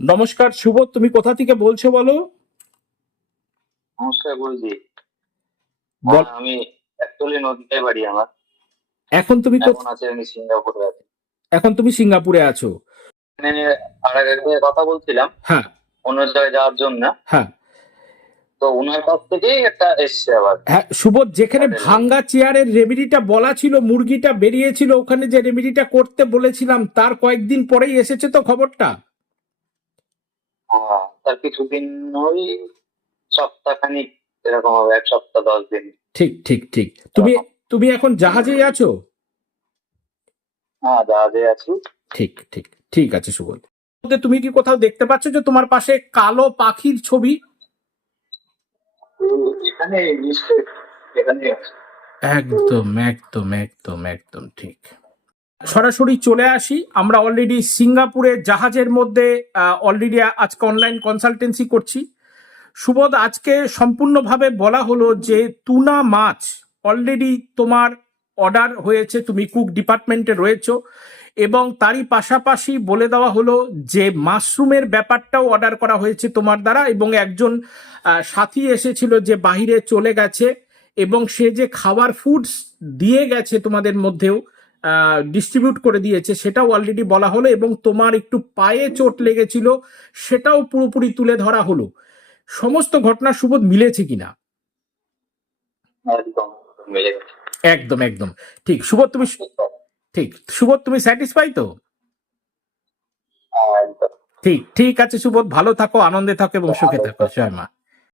নমস্কার শুভ তুমি কোথা থেকে বলছো বলো? নমস্কার বলছি। বল হ্যাঁ, আমি অ্যাকচুয়ালি নদীতে বাড়ি আমার। এখন তুমি এখন আছে আমি সিঙ্গাপুরে আছি। এখন তুমি সিঙ্গাপুরে আছো? এখানে আর কথা বলছিলাম। হ্যাঁ। অন্য জায়গায় যাওয়ার জন্য। হ্যাঁ। তো ওনার কাছ থেকেই একটা এসছে আবার। হ্যাঁ সুবোধ যেখানে ভাঙ্গা চেয়ারের রেমেডিটা বলা ছিল মুরগিটা বেরিয়েছিল ওখানে যে রেমেডিটা করতে বলেছিলাম তার কয়েকদিন পরেই এসেছে তো খবরটা? হ্যাঁ, তার কিছুদিন ওই সপ্তাহখানিক এরকম হবে এক সপ্তাহ দশ দিন। ঠিক ঠিক ঠিক। তুমি তুমি এখন জাহাজেই আছো? হ্যাঁ জাহাজে আছি। ঠিক ঠিক ঠিক আছে মধ্যে তুমি কি কোথাও দেখতে পাচ্ছ যে তোমার পাশে কালো পাখির ছবি? এখানে এখানে একদম একদম একদম একদম ঠিক। সরাসরি চলে আসি। আমরা অলরেডি সিঙ্গাপুরে জাহাজের মধ্যে অলরেডি আজকে অনলাইন কনসালটেন্সি করছি। সুবোধ, আজকে সম্পূর্ণভাবে বলা হলো যে তুনা মাছ অলরেডি তোমার অর্ডার হয়েছে, তুমি কুক ডিপার্টমেন্টে রয়েছো এবং তারই পাশাপাশি বলে দেওয়া হলো যে মাশরুমের ব্যাপারটাও অর্ডার করা হয়েছে তোমার দ্বারা এবং একজন সাথী এসেছিল যে বাহিরে চলে গেছে এবং সে যে খাবার ফুডস দিয়ে গেছে তোমাদের মধ্যেও ডিস্ট্রিবিউট করে দিয়েছে সেটাও অলরেডি বলা হলো এবং তোমার একটু পায়ে চোট লেগেছিল সেটাও পুরোপুরি তুলে ধরা হলো। সমস্ত ঘটনা সুবোধ মিলেছে কিনা? একদম একদম ঠিক সুবোধ তুমি ঠিক সুবোধ তুমি স্যাটিসফাই তো? হ্যাঁ, ঠিক ঠিক আছে সুবোধ ভালো থাকো আনন্দে থাকো এবং সুখে থাকো জয় মা।